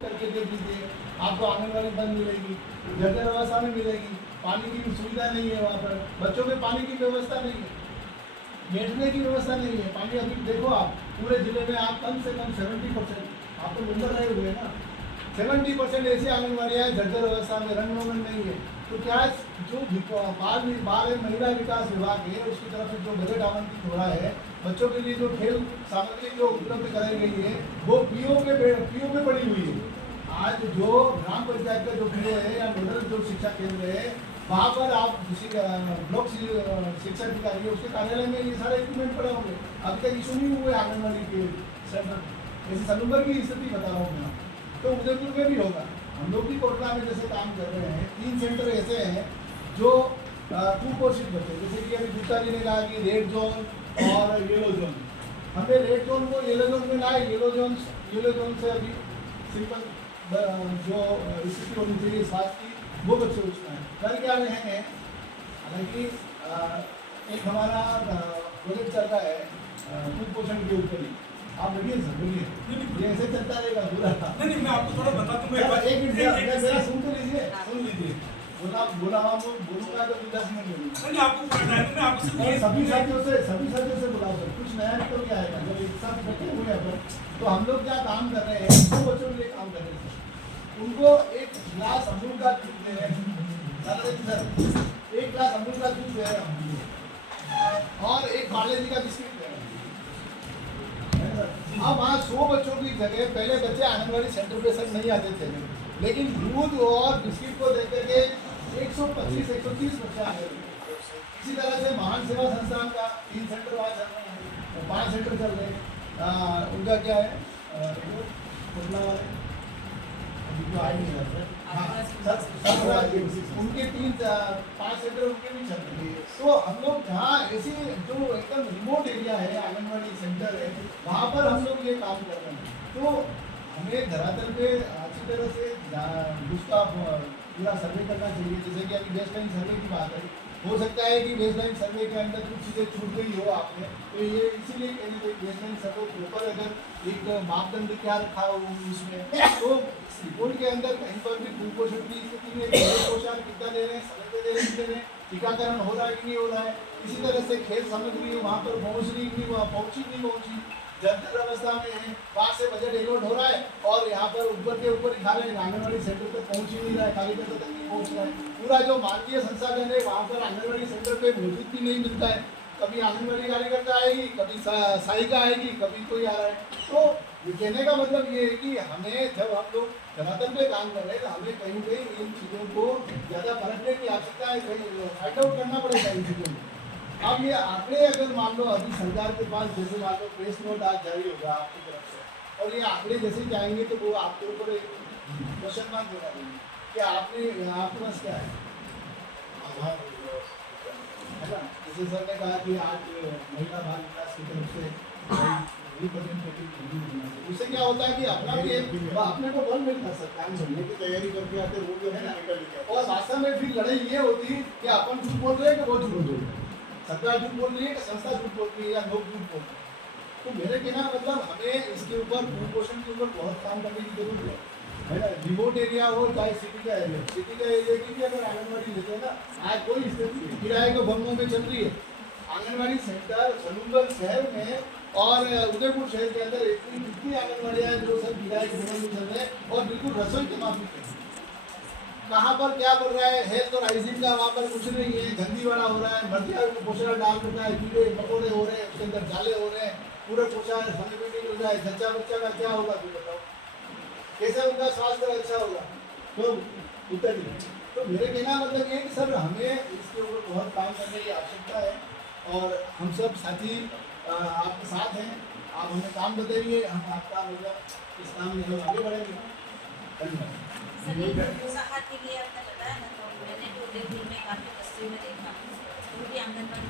करके देख लीजिए, आपको आंगनबाड़ी बंद मिलेगी, जर्जर अवस्था में मिलेगी, पानी की सुविधा नहीं है वहाँ पर, बच्चों में पानी की व्यवस्था नहीं है, बैठने की व्यवस्था नहीं है। पानी अभी देखो आप पूरे जिले में आप कम से कम 70%, आप तो नंबर रहे हुए ना, 70% ऐसी आंगनबाड़ियाँ हैं जर्जर अवस्था में, रंग रोगन नहीं है। तो क्या जो बाल एवं महिला विकास विभाग है उसकी तरफ से जो बजट आवंटित हो रहा है बच्चों के लिए, जो खेल सामग्री जो उपलब्ध कराई गई है वो पीओ पे पड़ी हुई है। आज जो ग्राम पंचायत का जो पीओ है या नोडल जो शिक्षा केंद्र है वहाँ पर आप किसी ब्लॉक शिक्षा अधिकारी है उसके कार्यालय में ये सारे इक्विपमेंट पड़े होंगे, अभी तक इशू नहीं हुए आंगनबाड़ी के सेंटर। जैसे सलूबर की स्थिति बता रहा हूँ मैं, तो उदयपुर में भी होगा। हम लोग भी कोटला में जैसे काम कर रहे हैं, 3 सेंटर ऐसे हैं जो कुपोषित बच्चे, जैसे कि अभी गुप्ता जी ने कहा कि रेड जोन और येलो जोन, हमने रेड जोन को येलो जोन में लाए, येलो जोन से अभी सिंपल जो स्थिति होनी चाहिए स्वास्थ्य की वो बच्चे उसमें हैं। कर क्या रहे हैं, हालांकि एक हमारा प्रोजेक्ट चल रहा है कुपोषण के ऊपर ही, आप बोलिए सर, बोलिए, ये ऐसे चलता रहेगा पूरा। नहीं मैं आपको थोड़ा बता दूंगा। एक मिनट मेरा सुन तो लीजिए, बोलूँगा तो 10 मिनट लगेगा। नहीं आपको मैं आपको सभी साथियों से बुलाओ सर, कुछ नया निकल के आएगा। जब एक साथ बैठे हुए हैं अपन, तो हम लोग क्या काम कर रहे हैं, 2 बच्चों के लिए काम कर रहे हैं। उनको एक गिलास अमूल का दूध दे रहे हैं सर, एक गिलास अमूल का दूध दे रहे हैं और एक पार्ले जी का बिस्किट दे रहे हैं। अब वहाँ 100 बच्चों की जगह पहले बच्चे आंगनबाड़ी सेंटर पे सर नहीं आते थे, लेकिन दूध और बिस्किट को देख करके 125-130 बच्चे आ गए। इसी तरह से महान सेवा संस्थान का 3 सेंटर वहाँ चल रहे हैं, 5 सेंटर चल रहे हैं। उनका क्या है कोटला वाले तो आए नहीं उनके 3-5 सेंटर उनके भी चल रहे हैं। तो हम लोग जहाँ ऐसी जो एकदम रिमोट एरिया है, आंगनबाड़ी सेंटर है, वहाँ पर हम लोग ये काम कर रहे हैं। तो हमें धरातल पे अच्छी तरह से उसका पूरा सर्वे करना चाहिए। जैसे कि अभी बेसलाइन सर्वे की बात है, हो सकता है कि बेसलाइन सर्वे के अंदर कुछ चीज़ें छूट गई हो आपने, तो ये इसीलिए कहने को बेसलाइन सर्वे के ऊपर अगर एक मापदंड क्या रखा हो उसमें, तो रिपोर्ट के अंदर कहीं पर भी कुपोषण की स्थिति में पोषण कितना दे रहे हैं, समय पे दे रहे हैं, टीकाकरण हो रहा है कि नहीं हो रहा है, इसी तरह से खेल सामग्री वहाँ पर पहुँच रही नहीं, वहाँ पहुँची जर्जर अवस्था में है, वहाँ से बजट एलोट हो रहा है और यहाँ पर ऊपर के ऊपर दिखा रहे हैं आंगनबाड़ी सेंटर तक पहुँच ही नहीं रहा है, कार्यकर्ता तक नहीं पहुँच रहा है। पूरा जो मानवीय संसाधन है वहाँ पर आंगनबाड़ी सेंटर पे मौजूद भी नहीं मिलता है। कभी आंगनबाड़ी कार्यकर्ता आएगी, कभी सहायिका आएगी, कभी कोई आ रहा है। तो ये कहने का मतलब ये है कि हमें जब हम लोग धरातल पे काम कर रहे हैं तो हमें कहीं कहीं इन चीज़ों को ज़्यादा परखने की आवश्यकता है, कहीं फाइंड आउट करना पड़ेगा इन चीज़ों को। अब ये आंकड़े अगर मान लो अभी सरकार के पास जैसे मान लो प्रेस नोट आज जारी होगा आपकी तरफ से, और ये आंकड़े जैसे जाएंगे तो वो आपके ऊपर एक क्वेश्चन मार्क बना देंगे कि आपके पास क्या है आधार है ना। जैसे सर ने कहा कि आज महिला बाल विकास की तरफ से उससे क्या होता है कि अपना भी अपने को बल मिलता है काम करने की तैयारी करके आते वो भी है। और वास्तव में फिर लड़ाई ये होती कि अपन झूठ बोल रहे हैं कि वो झूठ बोल रहे हैं, सरकार झूठ बोल रही है कि संस्था झूठ बोल रही है या लोग झूठ बोल रहे हैं। तो मेरे कहना मतलब हमें इसके ऊपर कुपोषण के ऊपर बहुत काम करने की जरूरत है ना। रिमोट एरिया हो चाहे सिटी का एरिया की भी अगर आंगनबाड़ी लेते हैं ना, आज कोई स्थिति किराए के भवनों में चल रही है आंगनबाड़ी सेंटर सलूबर शहर में और उदयपुर शहर के अंदर इतनी आंगनबाड़ियाँ हैं जो सब किराए के भवन में चल रहे हैं और बिल्कुल रसोई के माफी है। कहाँ पर क्या कर रहा है, हेल्थ और हाइजीन का वहाँ पर कुछ नहीं है, गंदी वाला हो रहा है, मर्दिया को पोषण डाल देता है, कीड़े मकोड़े हो रहे हैं, उसके अंदर जाले हो रहे हैं, पूरे पोषण समय पे नहीं मिल रहा है। जच्चा बच्चा का क्या होगा फिर बताओ, कैसे उनका स्वास्थ्य अच्छा होगा। तो उत्तर तो मेरे कहना मतलब ये कि सर हमें इसके ऊपर बहुत काम करने की आवश्यकता है और हम सब साथी आपके साथ हैं। आप हमें काम बताइए, हम आपका मतलब इस काम में हम आगे बढ़ेंगे। धन्यवाद। के लिए आपने बताया ना, तो मैंने तो उदयपुर में काफ़ी बस्ती में देखा, वो भी आंगनबाड़ी